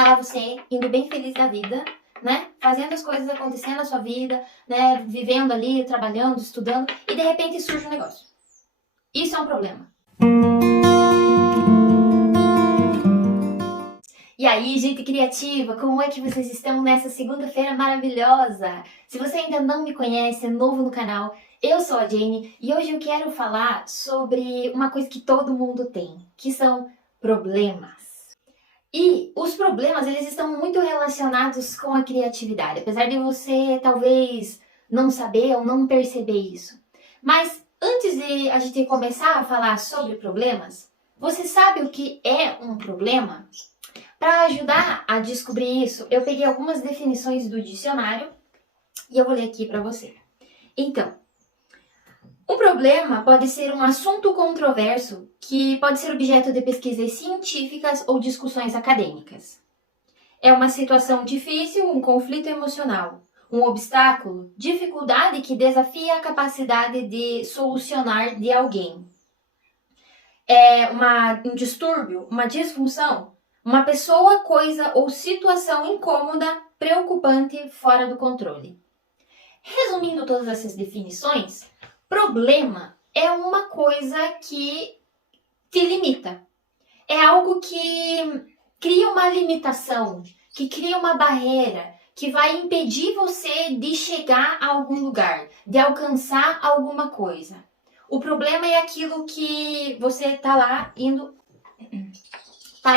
tá lá você indo bem feliz da vida, né? Fazendo as coisas acontecendo na sua vida, né? Vivendo ali, trabalhando, estudando, e de repente surge um negócio. Isso é um problema. E aí, gente criativa, como é que vocês estão nessa segunda-feira maravilhosa? Se você ainda não me conhece, é novo no canal, eu sou a Jane e hoje eu quero falar sobre uma coisa que todo mundo tem, que são problemas. E os problemas, eles estão muito relacionados com a criatividade, apesar de você talvez não saber ou não perceber isso. Mas antes de a gente começar a falar sobre problemas, você sabe o que é um problema? Para ajudar a descobrir isso, eu peguei algumas definições do dicionário e eu vou ler aqui para você. Então, um problema pode ser um assunto controverso que pode ser objeto de pesquisas científicas ou discussões acadêmicas. É uma situação difícil, um conflito emocional, um obstáculo, dificuldade que desafia a capacidade de solucionar de alguém. É um distúrbio, uma disfunção, uma pessoa, coisa ou situação incômoda, preocupante, fora do controle. Resumindo todas essas definições, problema é uma coisa que te limita. É algo que cria uma limitação, que cria uma barreira, que vai impedir você de chegar a algum lugar, de alcançar alguma coisa. O problema é aquilo que você tá lá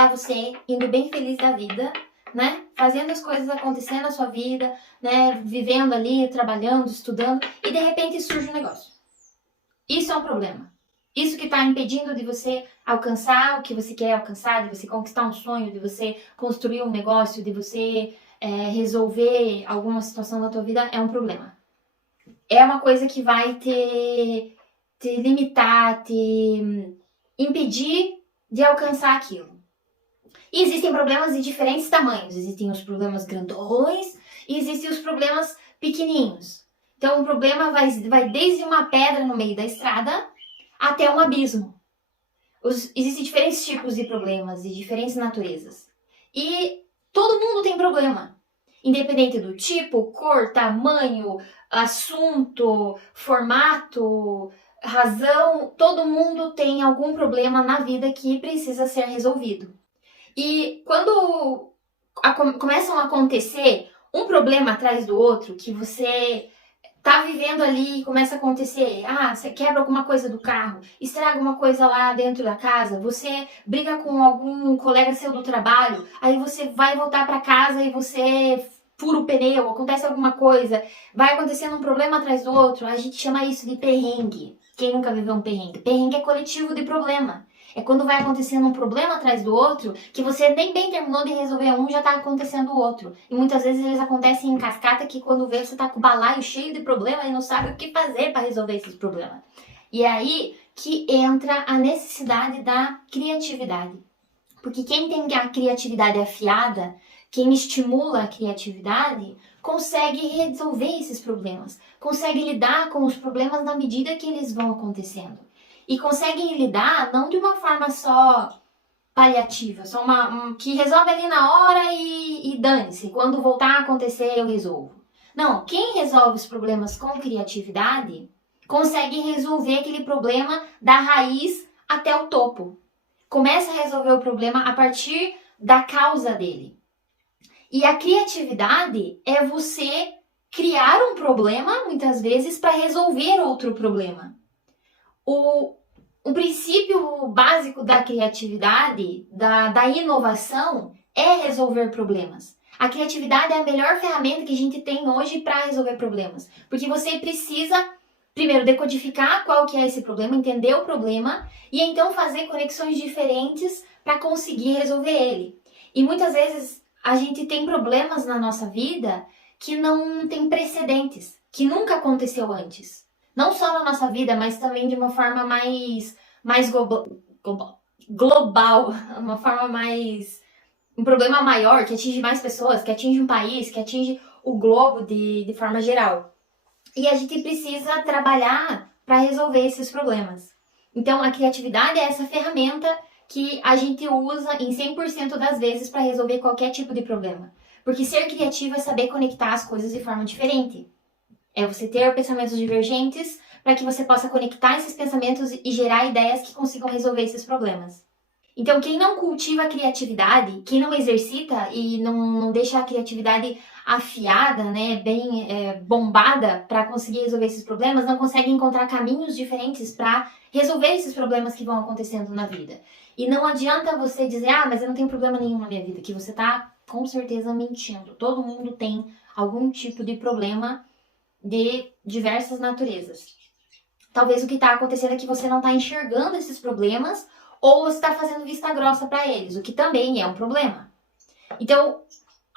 você indo bem feliz da vida, né? Fazendo as coisas acontecendo na sua vida, né? Vivendo ali, trabalhando, estudando, e de repente surge um negócio. Isso é um problema. Isso que está impedindo de você alcançar o que você quer alcançar, de você conquistar um sonho, de você construir um negócio, de você resolver alguma situação da tua vida, é um problema. É uma coisa que vai te limitar, te impedir de alcançar aquilo. E existem problemas de diferentes tamanhos. Existem os problemas grandões e existem os problemas pequenininhos. Então, o problema vai desde uma pedra no meio da estrada até um abismo. Existem diferentes tipos de problemas, de diferentes naturezas. E todo mundo tem problema. Independente do tipo, cor, tamanho, assunto, formato, razão, todo mundo tem algum problema na vida que precisa ser resolvido. E quando começam a acontecer um problema atrás do outro, que você tá vivendo ali e começa a acontecer, você quebra alguma coisa do carro, estraga uma coisa lá dentro da casa, você briga com algum colega seu do trabalho, aí você vai voltar para casa e você fura o pneu, acontece alguma coisa, vai acontecendo um problema atrás do outro, a gente chama isso de perrengue. Quem nunca viveu um perrengue? Perrengue é coletivo de problema. É quando vai acontecendo um problema atrás do outro, que você nem bem terminou de resolver um, já tá acontecendo o outro. E muitas vezes eles acontecem em cascata, que quando vê você tá com o balaio cheio de problema e não sabe o que fazer para resolver esses problemas. E é aí que entra a necessidade da criatividade. Porque quem tem a criatividade afiada, quem estimula a criatividade, consegue resolver esses problemas, consegue lidar com os problemas na medida que eles vão acontecendo. E conseguem lidar não de uma forma só paliativa, só que resolve ali na hora e dane-se, quando voltar a acontecer eu resolvo. Não, quem resolve os problemas com criatividade consegue resolver aquele problema da raiz até o topo. Começa a resolver o problema a partir da causa dele. E a criatividade é você criar um problema, muitas vezes, para resolver outro problema. O princípio básico da criatividade, da inovação, é resolver problemas. A criatividade é a melhor ferramenta que a gente tem hoje para resolver problemas. Porque você precisa, primeiro, decodificar qual que é esse problema, entender o problema, e então fazer conexões diferentes para conseguir resolver ele. E muitas vezes a gente tem problemas na nossa vida que não tem precedentes, que nunca aconteceu antes. Não só na nossa vida, mas também de uma forma mais global, uma forma mais... um problema maior, que atinge mais pessoas, que atinge um país, que atinge o globo de forma geral. E a gente precisa trabalhar para resolver esses problemas. Então, a criatividade é essa ferramenta que a gente usa em 100% das vezes para resolver qualquer tipo de problema. Porque ser criativo é saber conectar as coisas de forma diferente. É você ter pensamentos divergentes para que você possa conectar esses pensamentos e gerar ideias que consigam resolver esses problemas. Então, quem não cultiva a criatividade, quem não exercita e não deixa a criatividade afiada, né, bem bombada para conseguir resolver esses problemas, não consegue encontrar caminhos diferentes para resolver esses problemas que vão acontecendo na vida. E não adianta você dizer, mas eu não tenho problema nenhum na minha vida, que você tá com certeza mentindo. Todo mundo tem algum tipo de problema de diversas naturezas. Talvez o que está acontecendo é que você não está enxergando esses problemas ou você está fazendo vista grossa para eles, o que também é um problema. Então,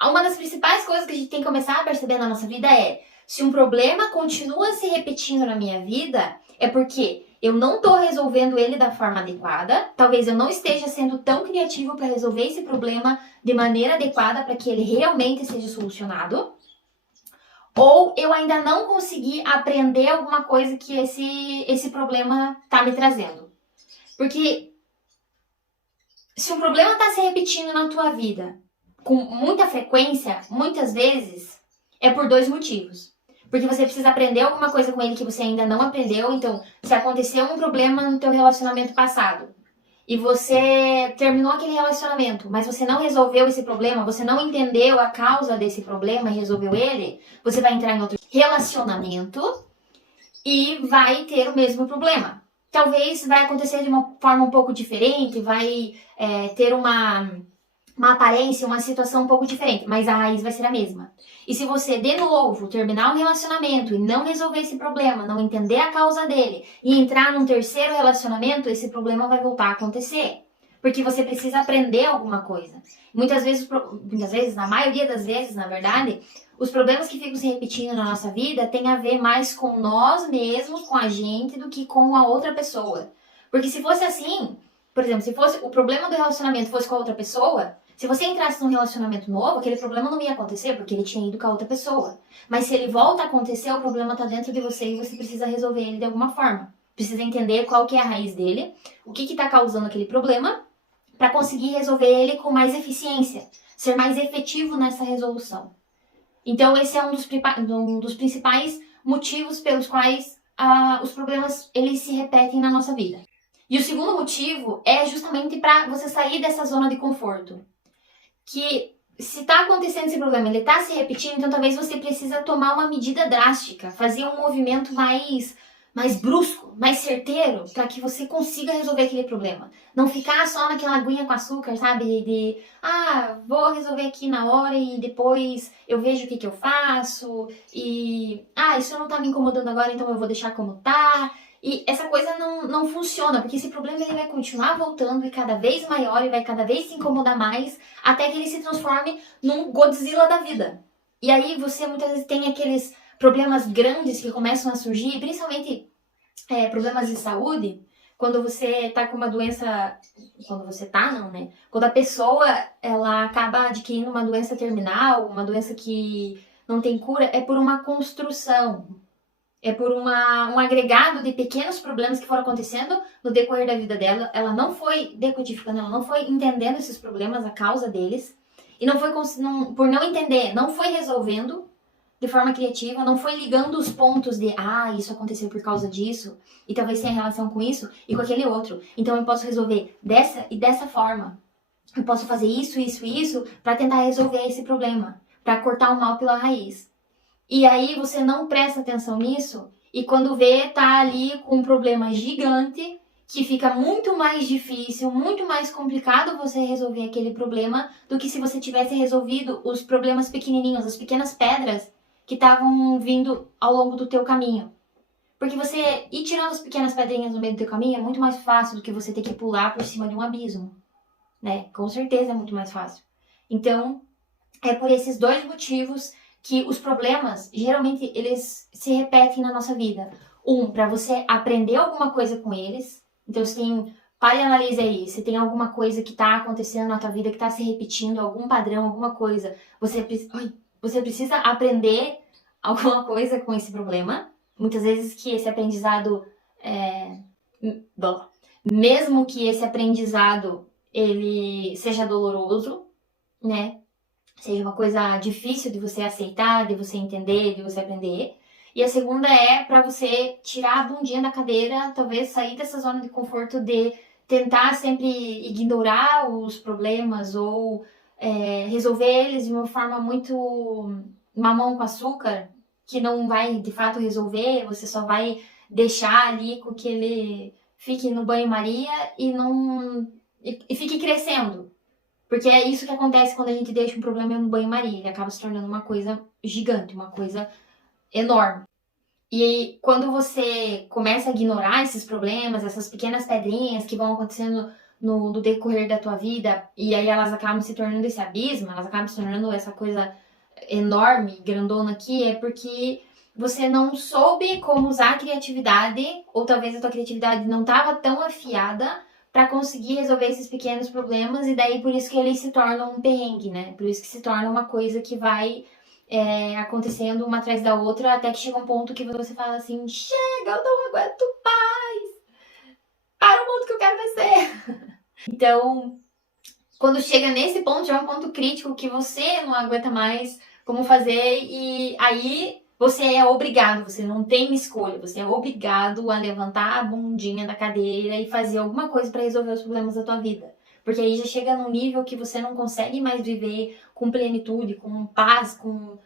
uma das principais coisas que a gente tem que começar a perceber na nossa vida é: se um problema continua se repetindo na minha vida, é porque eu não estou resolvendo ele da forma adequada, talvez eu não esteja sendo tão criativo para resolver esse problema de maneira adequada para que ele realmente seja solucionado, ou eu ainda não consegui aprender alguma coisa que esse problema está me trazendo. Porque se um problema está se repetindo na tua vida com muita frequência, muitas vezes, é por 2 motivos. Porque você precisa aprender alguma coisa com ele que você ainda não aprendeu. Então, se aconteceu um problema no teu relacionamento passado e você terminou aquele relacionamento, mas você não resolveu esse problema, você não entendeu a causa desse problema e resolveu ele, você vai entrar em outro relacionamento e vai ter o mesmo problema. Talvez vai acontecer de uma forma um pouco diferente, vai ter uma aparência, uma situação um pouco diferente, mas a raiz vai ser a mesma. E se você, de novo, terminar um relacionamento e não resolver esse problema, não entender a causa dele e entrar num terceiro relacionamento, esse problema vai voltar a acontecer. Porque você precisa aprender alguma coisa. Muitas vezes, na maioria das vezes, na verdade, os problemas que ficam se repetindo na nossa vida têm a ver mais com nós mesmos, com a gente, do que com a outra pessoa. Porque se fosse assim, por exemplo, se fosse o problema do relacionamento fosse com a outra pessoa, se você entrasse num relacionamento novo, aquele problema não ia acontecer porque ele tinha ido com a outra pessoa. Mas se ele volta a acontecer, o problema está dentro de você e você precisa resolver ele de alguma forma. Precisa entender qual que é a raiz dele, o que está causando aquele problema, para conseguir resolver ele com mais eficiência, ser mais efetivo nessa resolução. Então esse é um dos principais motivos pelos quais os problemas eles se repetem na nossa vida. E o segundo motivo é justamente para você sair dessa zona de conforto. Que se está acontecendo esse problema, ele está se repetindo, então talvez você precisa tomar uma medida drástica, fazer um movimento mais brusco, mais certeiro, para que você consiga resolver aquele problema. Não ficar só naquela aguinha com açúcar, sabe? Vou resolver aqui na hora e depois eu vejo o que eu faço. E, isso não tá me incomodando agora, então eu vou deixar como tá. E essa coisa não funciona, porque esse problema ele vai continuar voltando e cada vez maior e vai cada vez se incomodar mais, até que ele se transforme num Godzilla da vida. E aí você muitas vezes tem aqueles problemas grandes que começam a surgir, principalmente problemas de saúde, quando você tá com uma doença, quando a pessoa ela acaba adquirindo uma doença terminal, uma doença que não tem cura, é por uma construção, é por um agregado de pequenos problemas que foram acontecendo no decorrer da vida dela. Ela não foi decodificando, ela não foi entendendo esses problemas, a causa deles, e não foi por não entender, não foi resolvendo de forma criativa, não foi ligando os pontos de isso aconteceu por causa disso, e talvez tenha relação com isso e com aquele outro. Então eu posso resolver dessa e dessa forma. Eu posso fazer isso, isso e isso para tentar resolver esse problema, para cortar o mal pela raiz. E aí você não presta atenção nisso e quando vê, tá ali com um problema gigante que fica muito mais difícil, muito mais complicado você resolver aquele problema do que se você tivesse resolvido os problemas pequenininhos, as pequenas pedras que estavam vindo ao longo do teu caminho. Porque você ir tirando as pequenas pedrinhas no meio do teu caminho é muito mais fácil do que você ter que pular por cima de um abismo, né? Com certeza é muito mais fácil. Então, é por esses 2 motivos que os problemas, geralmente, eles se repetem na nossa vida. Para você aprender alguma coisa com eles. Então, pare e analise aí. Se tem alguma coisa que está acontecendo na tua vida, que está se repetindo, algum padrão, alguma coisa, você precisa aprender alguma coisa com esse problema. Muitas vezes que esse aprendizado mesmo que esse aprendizado ele seja doloroso, né? Seja uma coisa difícil de você aceitar, de você entender, de você aprender. E a segunda é para você tirar a bundinha da cadeira, talvez sair dessa zona de conforto de tentar sempre ignorar os problemas ou resolver eles de uma forma muito mamão com açúcar, que não vai de fato resolver, você só vai deixar ali com que ele fique no banho-maria e não e fique crescendo. Porque é isso que acontece quando a gente deixa um problema no banho-maria, ele acaba se tornando uma coisa gigante, uma coisa enorme. E quando você começa a ignorar esses problemas, essas pequenas pedrinhas que vão acontecendo no decorrer da tua vida, e aí elas acabam se tornando esse abismo, elas acabam se tornando essa coisa enorme, grandona aqui, é porque você não soube como usar a criatividade, ou talvez a tua criatividade não estava tão afiada para conseguir resolver esses pequenos problemas, e daí por isso que eles se tornam um perrengue, né? Por isso que se torna uma coisa que vai acontecendo uma atrás da outra, até que chega um ponto que você fala assim, chega, eu não aguento mais, para o mundo que eu quero vencer. Então, quando chega nesse ponto, já é um ponto crítico que você não aguenta mais como fazer, e aí você é obrigado, você não tem escolha, você é obrigado a levantar a bundinha da cadeira e fazer alguma coisa para resolver os problemas da tua vida. Porque aí já chega num nível que você não consegue mais viver com plenitude, com paz, com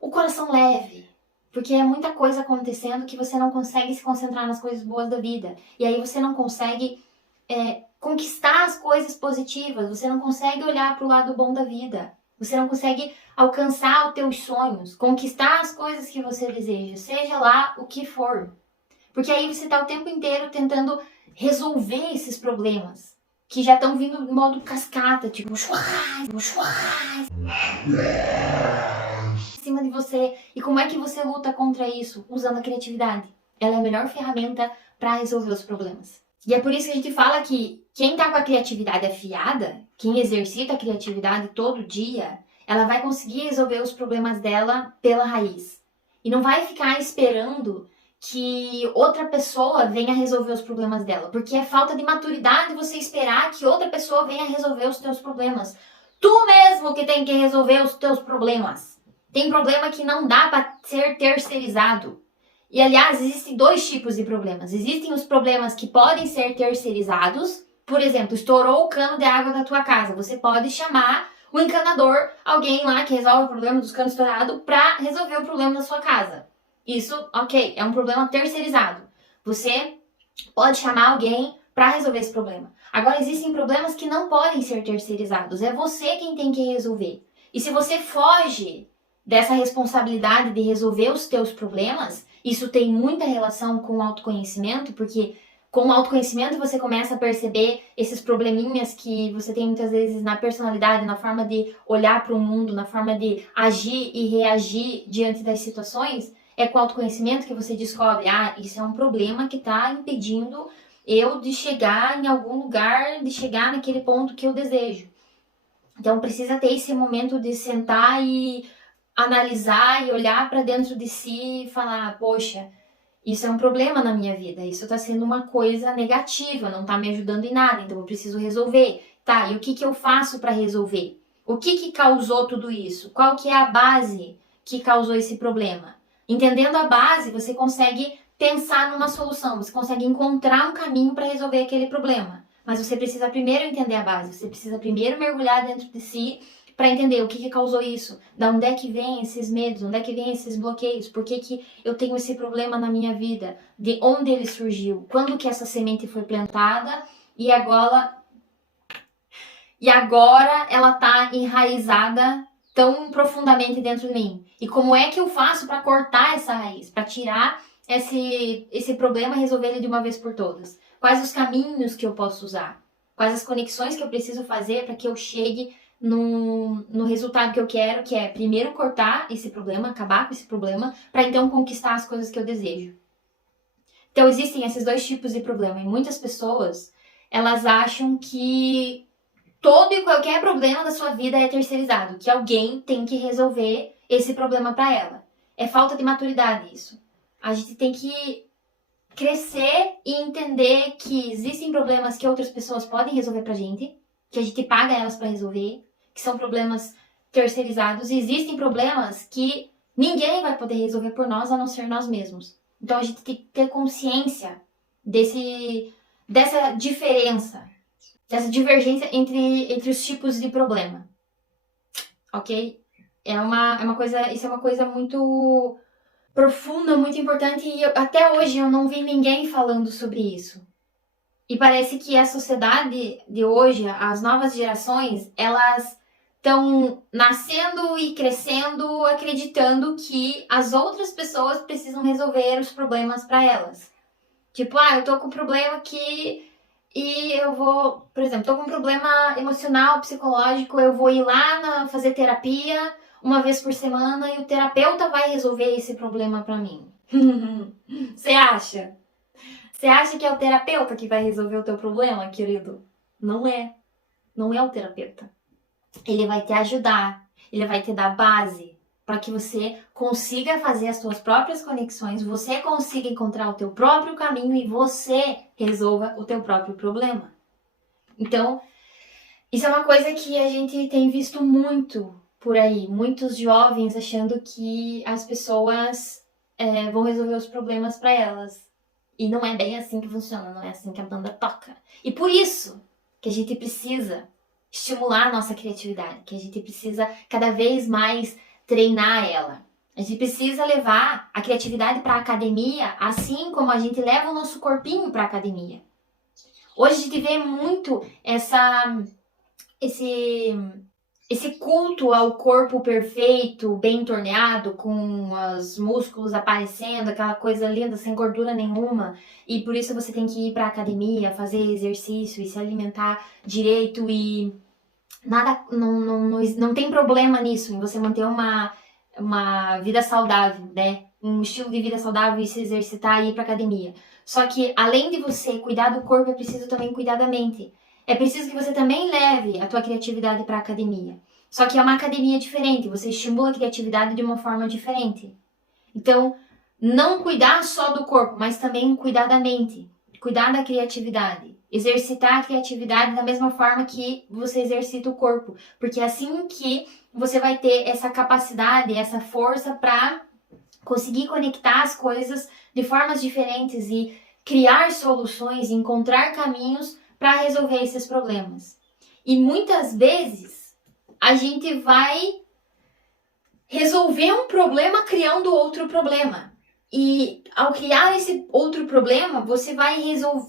o coração leve. Porque é muita coisa acontecendo que você não consegue se concentrar nas coisas boas da vida. E aí você não consegue conquistar as coisas positivas, você não consegue olhar para o lado bom da vida. Você não consegue alcançar os teus sonhos, conquistar as coisas que você deseja, seja lá o que for. Porque aí você está o tempo inteiro tentando resolver esses problemas que já estão vindo de modo cascata, tipo, em cima de você. E como é que você luta contra isso? Usando a criatividade. Ela é a melhor ferramenta para resolver os problemas. E é por isso que a gente fala que quem tá com a criatividade afiada, quem exercita a criatividade todo dia, ela vai conseguir resolver os problemas dela pela raiz. E não vai ficar esperando que outra pessoa venha resolver os problemas dela. Porque é falta de maturidade você esperar que outra pessoa venha resolver os teus problemas. Tu mesmo que tem que resolver os teus problemas. Tem problema que não dá para ser terceirizado. E, aliás, existem dois tipos de problemas. Existem os problemas que podem ser terceirizados. Por exemplo, estourou o cano de água da tua casa. Você pode chamar o encanador, alguém lá que resolve o problema dos canos estourados, para resolver o problema da sua casa. Isso, ok, é um problema terceirizado. Você pode chamar alguém para resolver esse problema. Agora, existem problemas que não podem ser terceirizados. É você quem tem que resolver. E se você foge dessa responsabilidade de resolver os teus problemas, isso tem muita relação com o autoconhecimento, porque com o autoconhecimento você começa a perceber esses probleminhas que você tem muitas vezes na personalidade, na forma de olhar para o mundo, na forma de agir e reagir diante das situações. É com o autoconhecimento que você descobre, isso é um problema que está impedindo eu de chegar em algum lugar, de chegar naquele ponto que eu desejo. Então precisa ter esse momento de sentar e analisar e olhar para dentro de si e falar, poxa, isso é um problema na minha vida, isso está sendo uma coisa negativa, não está me ajudando em nada, então eu preciso resolver. Tá, e o que eu faço para resolver? O que causou tudo isso? Qual que é a base que causou esse problema? Entendendo a base, você consegue pensar numa solução, você consegue encontrar um caminho para resolver aquele problema. Mas você precisa primeiro entender a base, você precisa primeiro mergulhar dentro de si para entender o que causou isso, da onde é que vem esses medos, onde é que vem esses bloqueios, por que eu tenho esse problema na minha vida, de onde ele surgiu, quando que essa semente foi plantada e agora ela está enraizada tão profundamente dentro de mim. E como é que eu faço para cortar essa raiz, para tirar esse problema e resolver ele de uma vez por todas? Quais os caminhos que eu posso usar? Quais as conexões que eu preciso fazer para que eu chegue no resultado que eu quero, que é primeiro cortar esse problema, acabar com esse problema, para então conquistar as coisas que eu desejo. Então existem esses dois tipos de problema. E muitas pessoas, elas acham que todo e qualquer problema da sua vida é terceirizado, que alguém tem que resolver esse problema para ela. É falta de maturidade isso. A gente tem que crescer e entender que existem problemas que outras pessoas podem resolver pra gente, que a gente paga elas para resolver, que são problemas terceirizados. E existem problemas que ninguém vai poder resolver por nós, a não ser nós mesmos. Então a gente tem que ter consciência dessa diferença, dessa divergência entre os tipos de problema. Ok? Isso é uma coisa muito profunda, muito importante, e até hoje eu não vi ninguém falando sobre isso. E parece que a sociedade de hoje, as novas gerações, elas estão nascendo e crescendo acreditando que as outras pessoas precisam resolver os problemas para elas. Tipo, eu tô com um problema aqui e eu vou, por exemplo, tô com um problema emocional, psicológico, eu vou ir lá fazer terapia uma vez por semana e o terapeuta vai resolver esse problema para mim. Você acha? Você acha que é o terapeuta que vai resolver o teu problema, querido? Não é. Não é o terapeuta. Ele vai te ajudar, ele vai te dar base para que você consiga fazer as suas próprias conexões, você consiga encontrar o teu próprio caminho e você resolva o teu próprio problema. Então, isso é uma coisa que a gente tem visto muito por aí. Muitos jovens achando que as pessoas vão resolver os problemas para elas. E não é bem assim que funciona, não é assim que a banda toca. E por isso que a gente precisa estimular a nossa criatividade, que a gente precisa cada vez mais treinar ela. A gente precisa levar a criatividade para a academia, assim como a gente leva o nosso corpinho para a academia. Hoje a gente vê muito esse culto ao corpo perfeito, bem torneado, com os músculos aparecendo, aquela coisa linda, sem gordura nenhuma. E por isso você tem que ir para a academia, fazer exercício e se alimentar direito e nada, não tem problema nisso, em você manter uma vida saudável, né? Um estilo de vida saudável e se exercitar e ir para academia. Só que além de você cuidar do corpo, é preciso também cuidar da mente. É preciso que você também leve a tua criatividade para a academia. Só que é uma academia diferente, você estimula a criatividade de uma forma diferente. Então, não cuidar só do corpo, mas também cuidar da mente, cuidar da criatividade. Exercitar a criatividade da mesma forma que você exercita o corpo. Porque é assim que você vai ter essa capacidade, essa força para conseguir conectar as coisas de formas diferentes e criar soluções, encontrar caminhos para resolver esses problemas. E muitas vezes a gente vai resolver um problema criando outro problema. E ao criar esse outro problema, você vai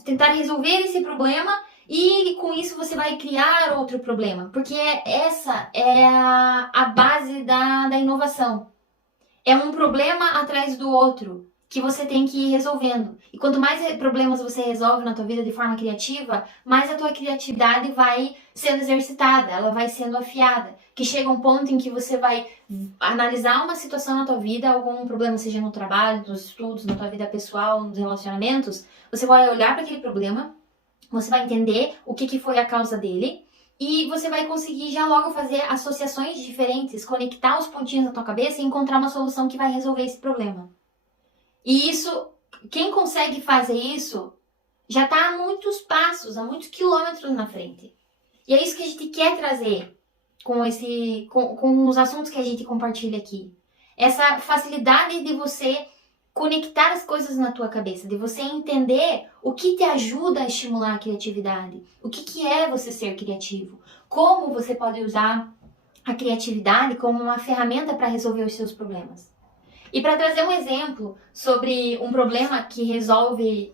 tentar resolver esse problema e com isso você vai criar outro problema. Porque essa é a base da inovação. É um problema atrás do outro que você tem que ir resolvendo. E quanto mais problemas você resolve na tua vida de forma criativa, mais a tua criatividade vai sendo exercitada, ela vai sendo afiada. Que chega um ponto em que você vai analisar uma situação na tua vida, algum problema, seja no trabalho, nos estudos, na tua vida pessoal, nos relacionamentos, você vai olhar para aquele problema, você vai entender o que foi a causa dele, e você vai conseguir já logo fazer associações diferentes, conectar os pontinhos na tua cabeça e encontrar uma solução que vai resolver esse problema. E isso, quem consegue fazer isso, já está há muitos passos, há muitos quilômetros na frente. E é isso que a gente quer trazer com os assuntos que a gente compartilha aqui. Essa facilidade de você conectar as coisas na tua cabeça, de você entender o que te ajuda a estimular a criatividade, o que é você ser criativo, como você pode usar a criatividade como uma ferramenta para resolver os seus problemas. E para trazer um exemplo sobre um problema que resolve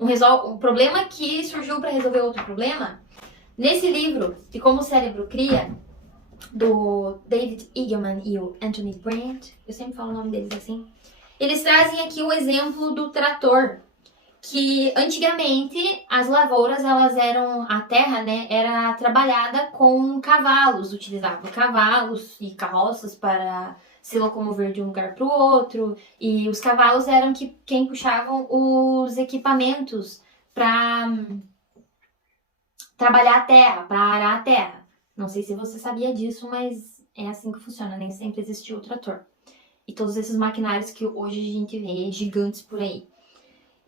um problema que surgiu para resolver outro problema, nesse livro de Como o Cérebro Cria, do David Eagleman e o Anthony Brandt, eu sempre falo o nome deles assim, eles trazem aqui o exemplo do trator, que antigamente as lavouras, a terra, né, era trabalhada com cavalos, utilizavam cavalos e carroças para se locomover de um lugar para o outro, e os cavalos eram quem puxavam os equipamentos para trabalhar a terra, para arar a terra. Não sei se você sabia disso, mas é assim que funciona, nem sempre existiu o trator. E todos esses maquinários que hoje a gente vê gigantes por aí.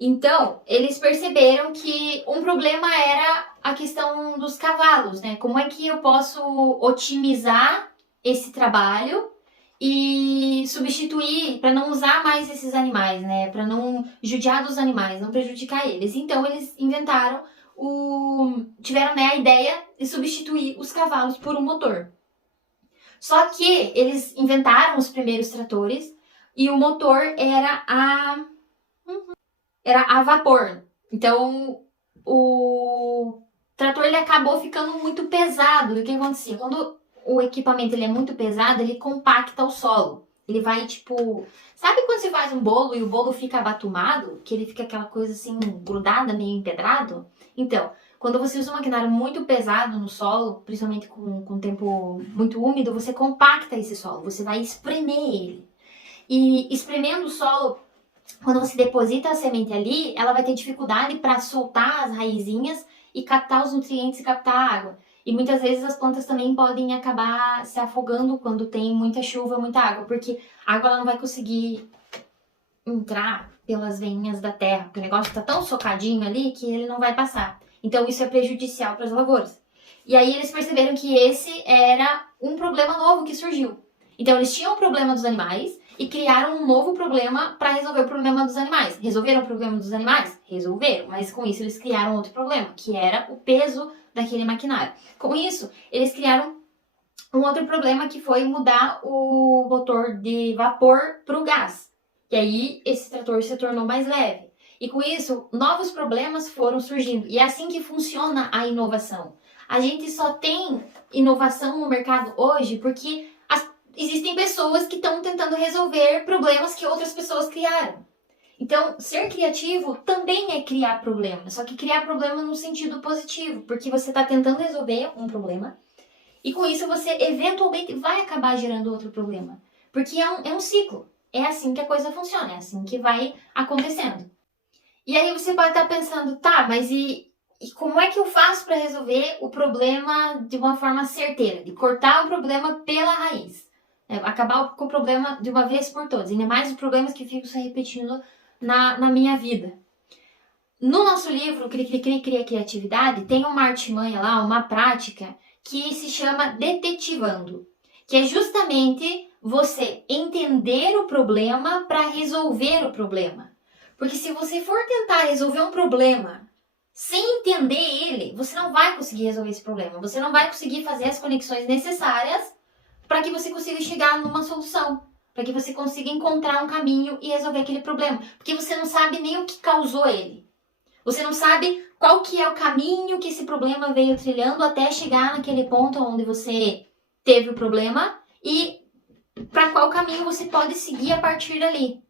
Então, eles perceberam que um problema era a questão dos cavalos, né? Como é que eu posso otimizar esse trabalho e substituir, para não usar mais esses animais, né? Para não judiar dos animais, não prejudicar eles. Então, eles inventaram tiveram, né, a ideia de substituir os cavalos por um motor. Só que eles inventaram os primeiros tratores e o motor era a vapor. Então, o trator ele acabou ficando muito pesado. E o que acontecia? Quando o equipamento ele é muito pesado, ele compacta o solo. Ele vai, tipo... Sabe quando você faz um bolo e o bolo fica abatumado? Que ele fica aquela coisa assim, grudada, meio empedrado? Então, quando você usa um maquinário muito pesado no solo, principalmente com tempo muito úmido, você compacta esse solo. Você vai espremer ele. E espremendo o solo, quando você deposita a semente ali, ela vai ter dificuldade para soltar as raizinhas e captar os nutrientes e captar a água. E muitas vezes as plantas também podem acabar se afogando quando tem muita chuva, muita água, porque a água ela não vai conseguir entrar pelas veinhas da terra, porque o negócio está tão socadinho ali que ele não vai passar. Então isso é prejudicial para as lavouras. E aí eles perceberam que esse era um problema novo que surgiu. Então eles tinham o problema dos animais e criaram um novo problema para resolver o problema dos animais. Resolveram o problema dos animais? Resolveram, mas com isso eles criaram outro problema, que era o peso daquele maquinário. Com isso, eles criaram um outro problema que foi mudar o motor de vapor para o gás. E aí esse trator se tornou mais leve. E com isso, novos problemas foram surgindo. E é assim que funciona a inovação. A gente só tem inovação no mercado hoje porque existem pessoas que estão tentando resolver problemas que outras pessoas criaram. Então, ser criativo também é criar problemas, só que criar problema no sentido positivo, porque você está tentando resolver um problema e com isso você eventualmente vai acabar gerando outro problema, porque é um ciclo. É assim que a coisa funciona, é assim que vai acontecendo. E aí você pode estar pensando, tá, mas e como é que eu faço para resolver o problema de uma forma certeira, de cortar o problema pela raiz? Acabar com o problema de uma vez por todas, ainda mais os problemas que ficam se repetindo na minha vida. No nosso livro, Cri Cri Cri Cria Criatividade, tem uma artimanha lá, uma prática, que se chama detetivando, que é justamente você entender o problema para resolver o problema. Porque se você for tentar resolver um problema sem entender ele, você não vai conseguir resolver esse problema, você não vai conseguir fazer as conexões necessárias para que você consiga chegar numa solução, para que você consiga encontrar um caminho e resolver aquele problema, porque você não sabe nem o que causou ele. Você não sabe qual que é o caminho que esse problema veio trilhando até chegar naquele ponto onde você teve o problema e para qual caminho você pode seguir a partir dali.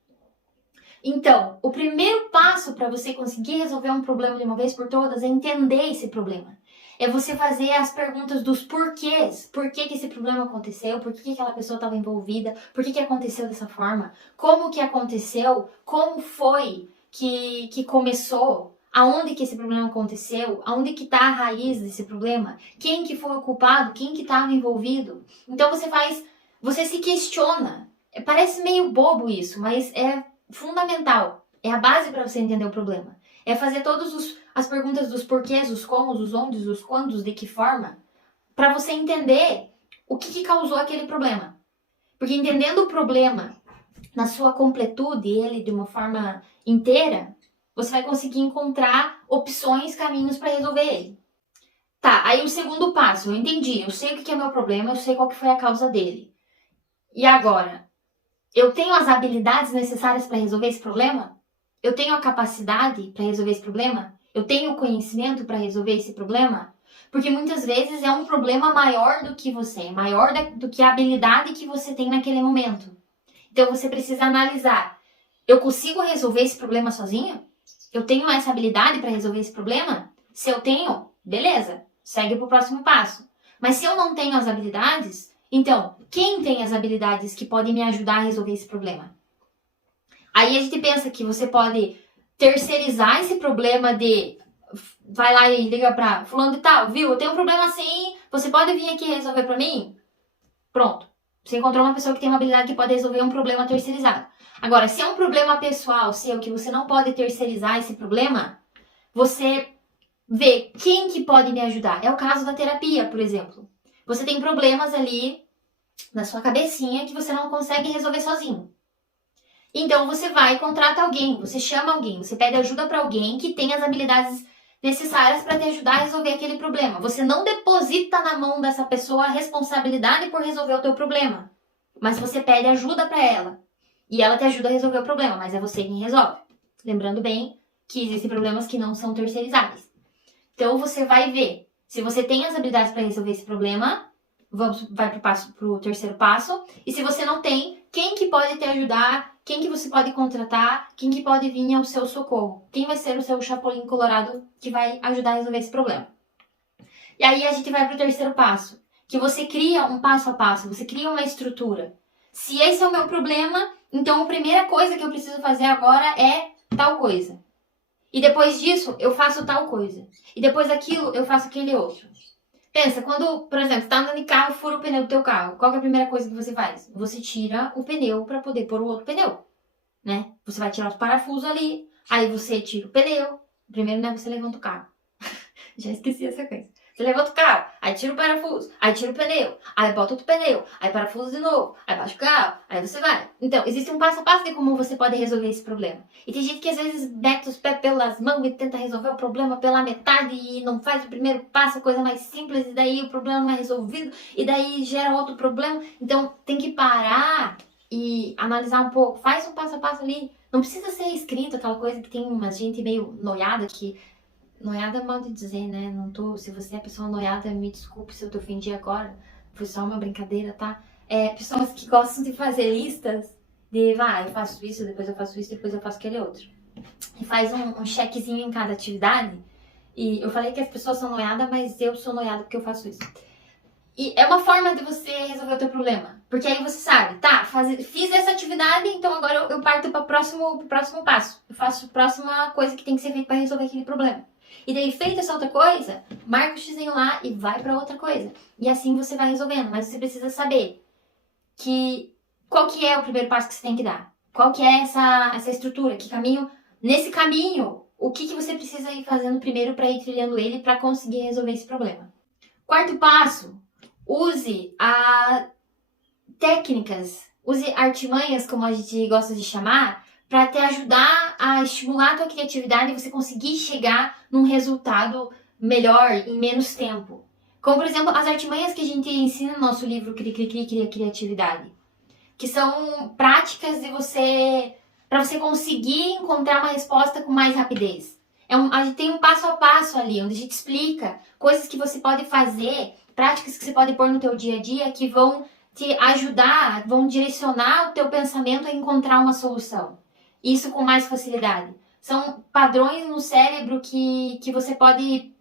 Então, o primeiro passo para você conseguir resolver um problema de uma vez por todas é entender esse problema. É você fazer as perguntas dos porquês. Por que esse problema aconteceu? Por que aquela pessoa estava envolvida? Por que aconteceu dessa forma? Como que aconteceu? Como foi que começou? Aonde que esse problema aconteceu? Aonde que está a raiz desse problema? Quem que foi o culpado? Quem que estava envolvido? Então você se questiona. Parece meio bobo isso, mas é fundamental. É a base para você entender o problema. É fazer todas as perguntas dos porquês, os comos, os ondes, os quandos, de que forma, para você entender o que causou aquele problema. Porque entendendo o problema na sua completude, ele de uma forma inteira, você vai conseguir encontrar opções, caminhos para resolver ele. Tá, aí o segundo passo, eu entendi, eu sei o que é meu problema, eu sei qual que foi a causa dele. E agora, eu tenho as habilidades necessárias para resolver esse problema? Eu tenho a capacidade para resolver esse problema? Eu tenho o conhecimento para resolver esse problema? Porque muitas vezes é um problema maior do que você, maior do que a habilidade que você tem naquele momento. Então você precisa analisar, eu consigo resolver esse problema sozinho? Eu tenho essa habilidade para resolver esse problema? Se eu tenho, beleza, segue para o próximo passo. Mas se eu não tenho as habilidades, então, quem tem as habilidades que podem me ajudar a resolver esse problema? Aí a gente pensa que você pode terceirizar esse problema de... Vai lá e liga para fulano de tal, viu? Eu tenho um problema assim, você pode vir aqui resolver para mim? Pronto. Você encontrou uma pessoa que tem uma habilidade que pode resolver um problema terceirizado. Agora, se é um problema pessoal seu que você não pode terceirizar esse problema, você vê quem que pode me ajudar. É o caso da terapia, por exemplo. Você tem problemas ali na sua cabecinha que você não consegue resolver sozinho. Então você vai e contrata alguém, você chama alguém, você pede ajuda para alguém que tem as habilidades necessárias para te ajudar a resolver aquele problema. Você não deposita na mão dessa pessoa a responsabilidade por resolver o teu problema, mas você pede ajuda para ela e ela te ajuda a resolver o problema, mas é você quem resolve. Lembrando bem que existem problemas que não são terceirizáveis. Então você vai ver se você tem as habilidades para resolver esse problema, vai pro terceiro passo, e se você não tem, quem que pode te ajudar, quem que você pode contratar, quem que pode vir ao seu socorro, quem vai ser o seu chapolim colorado que vai ajudar a resolver esse problema. E aí a gente vai pro terceiro passo, que você cria um passo a passo, você cria uma estrutura. Se esse é o meu problema, então a primeira coisa que eu preciso fazer agora é tal coisa. E depois disso, eu faço tal coisa. E depois daquilo, eu faço aquele outro. Pensa, quando, por exemplo, você tá andando de carro e fura o pneu do teu carro, qual que é a primeira coisa que você faz? Você tira o pneu para poder pôr o outro pneu, né? Você vai tirar os parafusos ali, aí você tira o pneu. Primeiro, né, você levanta o carro. Já esqueci essa coisa. Você levanta o carro, aí tira o parafuso, aí tira o pneu, aí bota outro pneu, aí parafuso de novo, aí baixa o carro, aí você vai. Então, existe um passo a passo de como você pode resolver esse problema. E tem gente que às vezes mete os pés pelas mãos e tenta resolver o problema pela metade e não faz o primeiro passo, a coisa mais simples, e daí o problema não é resolvido, e daí gera outro problema. Então, tem que parar e analisar um pouco. Faz um passo a passo ali. Não precisa ser escrito, aquela coisa que tem uma gente meio noiada que... Noiada é mal de dizer, né? Não tô... Se você é pessoa noiada, me desculpe se eu te ofendi agora. Foi só uma brincadeira, tá? Pessoas que gostam de fazer listas de, eu faço isso, depois eu faço isso, depois eu faço aquele outro. E faz um chequezinho em cada atividade. E eu falei que as pessoas são noiadas, mas eu sou noiada porque eu faço isso. E é uma forma de você resolver o teu problema. Porque aí você sabe, tá, fiz essa atividade, então agora eu parto para o próximo passo. Eu faço a próxima coisa que tem que ser feita para resolver aquele problema. E daí, feita essa outra coisa, marca o xizinho lá e vai para outra coisa. E assim você vai resolvendo. Mas você precisa saber qual que é o primeiro passo que você tem que dar. Qual que é essa estrutura, que caminho... Nesse caminho, o que você precisa ir fazendo primeiro para ir trilhando ele para conseguir resolver esse problema. Quarto passo, use técnicas, use artimanhas, como a gente gosta de chamar, para te ajudar a estimular a tua criatividade e você conseguir chegar num resultado melhor em menos tempo. Como, por exemplo, as artimanhas que a gente ensina no nosso livro Cria Criatividade, que são práticas para você conseguir encontrar uma resposta com mais rapidez. A gente tem um passo a passo ali, onde a gente explica coisas que você pode fazer, práticas que você pode pôr no teu dia a dia que vão te ajudar, vão direcionar o teu pensamento a encontrar uma solução. Isso com mais facilidade. São padrões no cérebro que você pode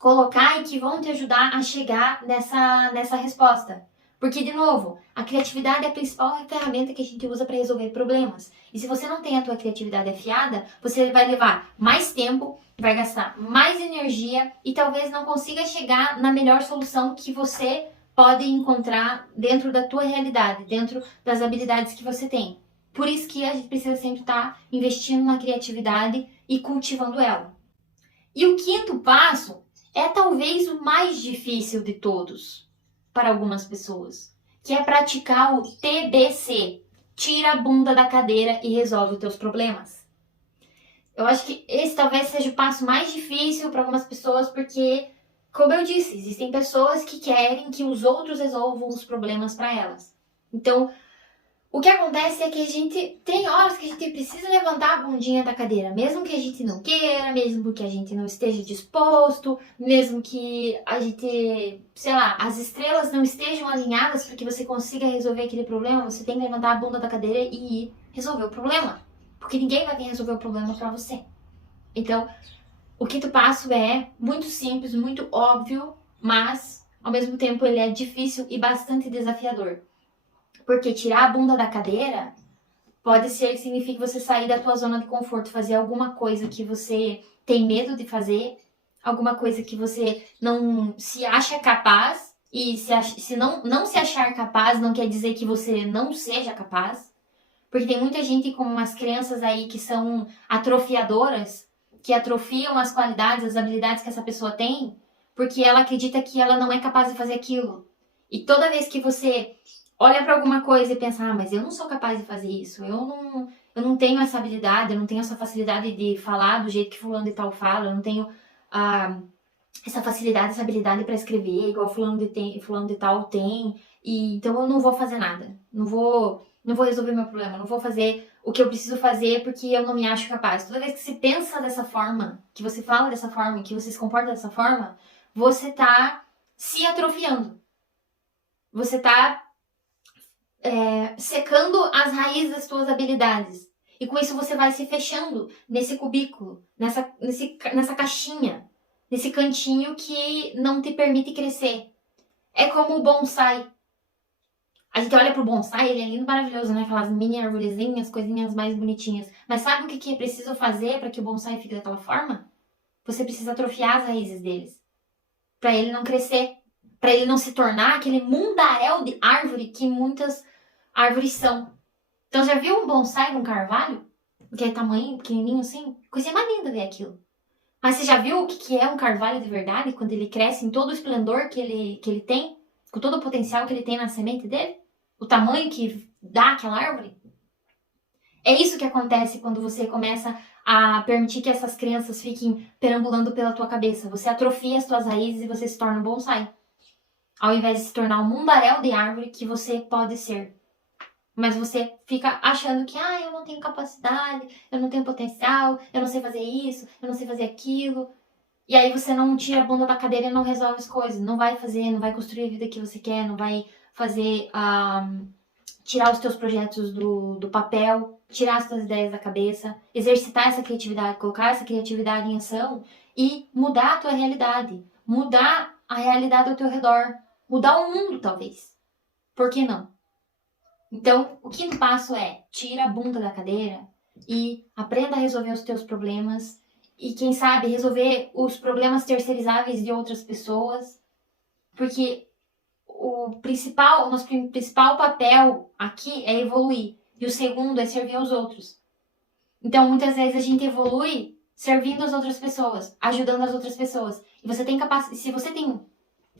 colocar e que vão te ajudar a chegar nessa resposta. Porque, de novo, a criatividade é a principal ferramenta que a gente usa para resolver problemas. E se você não tem a tua criatividade afiada, você vai levar mais tempo, vai gastar mais energia e talvez não consiga chegar na melhor solução que você pode encontrar dentro da tua realidade, dentro das habilidades que você tem. Por isso que a gente precisa sempre estar investindo na criatividade e cultivando ela. E o quinto passo é talvez o mais difícil de todos para algumas pessoas, que é praticar o TBC. Tira a bunda da cadeira e resolve os teus problemas. Eu acho que esse talvez seja o passo mais difícil para algumas pessoas, porque, como eu disse, existem pessoas que querem que os outros resolvam os problemas para elas. Então, o que acontece é que a gente tem horas que a gente precisa levantar a bundinha da cadeira, mesmo que a gente não queira, mesmo que a gente não esteja disposto, mesmo que a gente, sei lá, as estrelas não estejam alinhadas para que você consiga resolver aquele problema, você tem que levantar a bunda da cadeira e ir resolver o problema, porque ninguém vai vir resolver o problema para você. Então, o quinto passo é muito simples, muito óbvio, mas ao mesmo tempo ele é difícil e bastante desafiador. Porque tirar a bunda da cadeira pode ser que signifique você sair da tua zona de conforto, fazer alguma coisa que você tem medo de fazer, alguma coisa que você não se acha capaz E se não se achar capaz, não quer dizer que você não seja capaz. Porque tem muita gente com umas crenças aí que são atrofiadoras, que atrofiam as qualidades, as habilidades que essa pessoa tem, porque ela acredita que ela não é capaz de fazer aquilo. E toda vez que você olha para alguma coisa e pensa, mas eu não sou capaz de fazer isso, eu não tenho essa habilidade, eu não tenho essa facilidade de falar do jeito que fulano de tal fala, eu não tenho essa facilidade, essa habilidade para escrever, igual fulano de tal tem, e então eu não vou fazer nada, não vou resolver meu problema, não vou fazer o que eu preciso fazer porque eu não me acho capaz. Toda vez que você pensa dessa forma, que você fala dessa forma, que você se comporta dessa forma, você tá se atrofiando. Você tá secando as raízes das suas habilidades. E com isso você vai se fechando nesse cubículo, nessa caixinha, nesse cantinho que não te permite crescer. É como o bonsai. A gente olha pro bonsai, ele é lindo, maravilhoso, né? Aquelas mini arvorezinhas, coisinhas mais bonitinhas. Mas sabe o que é preciso fazer para que o bonsai fique daquela forma? Você precisa atrofiar as raízes deles. Para ele não crescer. Para ele não se tornar aquele mundaréu de árvore que muitas árvores são. Então, já viu um bonsai de um carvalho? Que é tamanho, pequenininho assim? Coisa mais linda ver aquilo. Mas você já viu o que é um carvalho de verdade? Quando ele cresce em todo o esplendor que ele tem? Com todo o potencial que ele tem na semente dele? O tamanho que dá aquela árvore? É isso que acontece quando você começa a permitir que essas crenças fiquem perambulando pela tua cabeça. Você atrofia as tuas raízes e você se torna um bonsai. Ao invés de se tornar um mundaréu de árvore que você pode ser. Mas você fica achando que, eu não tenho capacidade, eu não tenho potencial, eu não sei fazer isso, eu não sei fazer aquilo. E aí você não tira a bunda da cadeira e não resolve as coisas. Não vai fazer, não vai construir a vida que você quer, não vai fazer, tirar os teus projetos do papel, tirar as tuas ideias da cabeça, exercitar essa criatividade, colocar essa criatividade em ação e mudar a tua realidade. Mudar a realidade ao teu redor. Mudar o mundo, talvez. Por que não? Então, o quinto passo é, tira a bunda da cadeira e aprenda a resolver os teus problemas e, quem sabe, resolver os problemas terceirizáveis de outras pessoas, porque nosso principal papel aqui é evoluir e o segundo é servir aos outros. Então, muitas vezes a gente evolui servindo as outras pessoas, ajudando as outras pessoas. E se você tem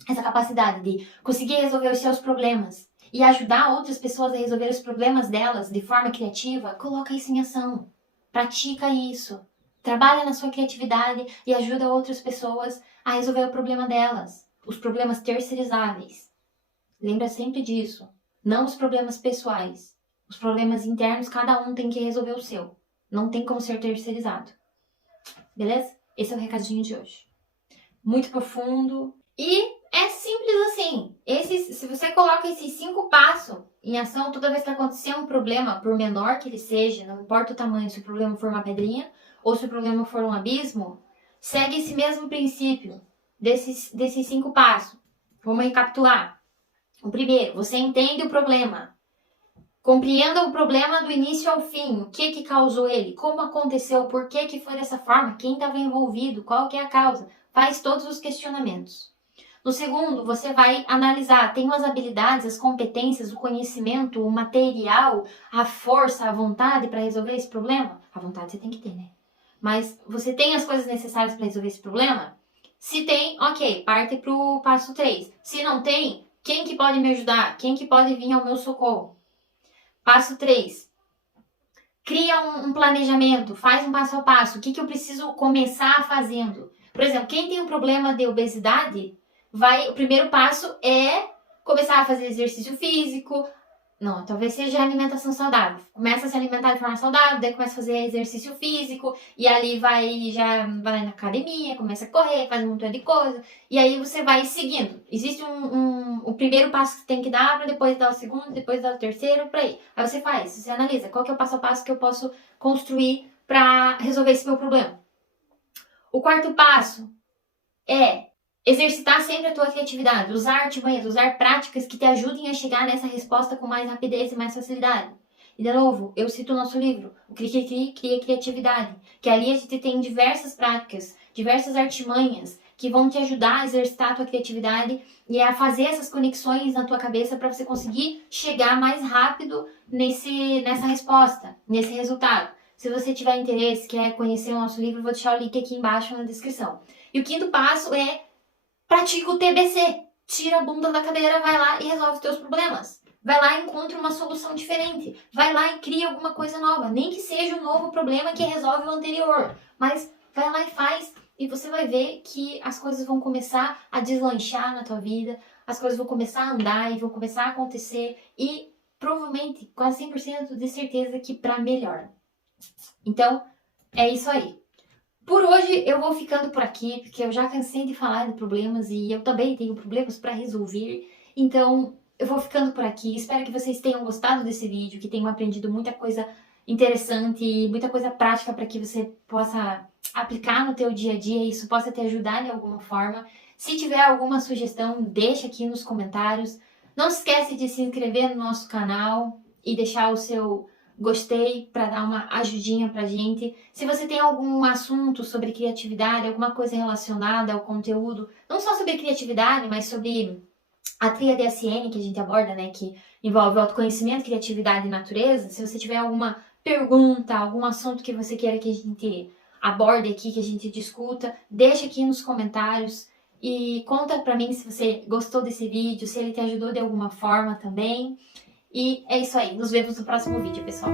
essa capacidade de conseguir resolver os seus problemas e ajudar outras pessoas a resolver os problemas delas de forma criativa, coloca isso em ação. Pratica isso. Trabalha na sua criatividade e ajuda outras pessoas a resolver o problema delas. Os problemas terceirizáveis. Lembra sempre disso. Não os problemas pessoais. Os problemas internos, cada um tem que resolver o seu. Não tem como ser terceirizado. Beleza? Esse é o recadinho de hoje. Muito profundo. E é simples assim. Se você coloca esses 5 passos em ação, toda vez que acontecer um problema, por menor que ele seja, não importa o tamanho, se o problema for uma pedrinha ou se o problema for um abismo, segue esse mesmo princípio desses 5 passos. Vamos recapitular. O primeiro, você entende o problema. Compreenda o problema do início ao fim. O que causou ele? Como aconteceu? Por que foi dessa forma? Quem estava envolvido? Qual que é a causa? Faz todos os questionamentos. No segundo, você vai analisar, tem as habilidades, as competências, o conhecimento, o material, a força, a vontade para resolver esse problema? A vontade você tem que ter, né? Mas você tem as coisas necessárias para resolver esse problema? Se tem, ok, parte para o passo 3. Se não tem, quem que pode me ajudar? Quem que pode vir ao meu socorro? Passo 3. Cria um planejamento, faz um passo a passo. O que eu preciso começar fazendo? Por exemplo, quem tem um problema de obesidade, o primeiro passo é começar a fazer exercício físico. Não, talvez seja alimentação saudável. Começa a se alimentar de forma saudável, daí começa a fazer exercício físico, e ali já vai na academia, começa a correr, faz um montão de coisa, e aí você vai seguindo. Existe o primeiro passo que você tem que dar, para depois dar o segundo, depois dar o terceiro, por aí. Aí você analisa qual que é o passo a passo que eu posso construir para resolver esse meu problema. O quarto passo é exercitar sempre a tua criatividade, usar artimanhas, usar práticas que te ajudem a chegar nessa resposta com mais rapidez e mais facilidade. E de novo, eu cito o nosso livro, o Cria Criatividade, que ali a gente tem diversas práticas, diversas artimanhas que vão te ajudar a exercitar a tua criatividade e a fazer essas conexões na tua cabeça para você conseguir chegar mais rápido nessa resposta, nesse resultado. Se você tiver interesse, quer conhecer o nosso livro, eu vou deixar o link aqui embaixo na descrição. E o quinto passo é pratica o TBC. Tira a bunda da cadeira, vai lá e resolve os teus problemas. Vai lá e encontra uma solução diferente. Vai lá e cria alguma coisa nova. Nem que seja um novo problema que resolve o anterior. Mas vai lá e faz. E você vai ver que as coisas vão começar a deslanchar na tua vida. As coisas vão começar a andar e vão começar a acontecer. E provavelmente, quase 100% de certeza que para melhor. Então, é isso aí. Por hoje eu vou ficando por aqui, porque eu já cansei de falar de problemas e eu também tenho problemas para resolver. Então, eu vou ficando por aqui. Espero que vocês tenham gostado desse vídeo, que tenham aprendido muita coisa interessante e muita coisa prática para que você possa aplicar no teu dia a dia e isso possa te ajudar de alguma forma. Se tiver alguma sugestão, deixa aqui nos comentários. Não se esquece de se inscrever no nosso canal e deixar o seu gostei para dar uma ajudinha pra gente. Se você tem algum assunto sobre criatividade, alguma coisa relacionada ao conteúdo, não só sobre criatividade, mas sobre a tríade ASN que a gente aborda, né, que envolve autoconhecimento, criatividade e natureza, se você tiver alguma pergunta, algum assunto que você queira que a gente aborde aqui, que a gente discuta, deixa aqui nos comentários e conta pra mim se você gostou desse vídeo, se ele te ajudou de alguma forma também. E é isso aí, nos vemos no próximo vídeo, pessoal.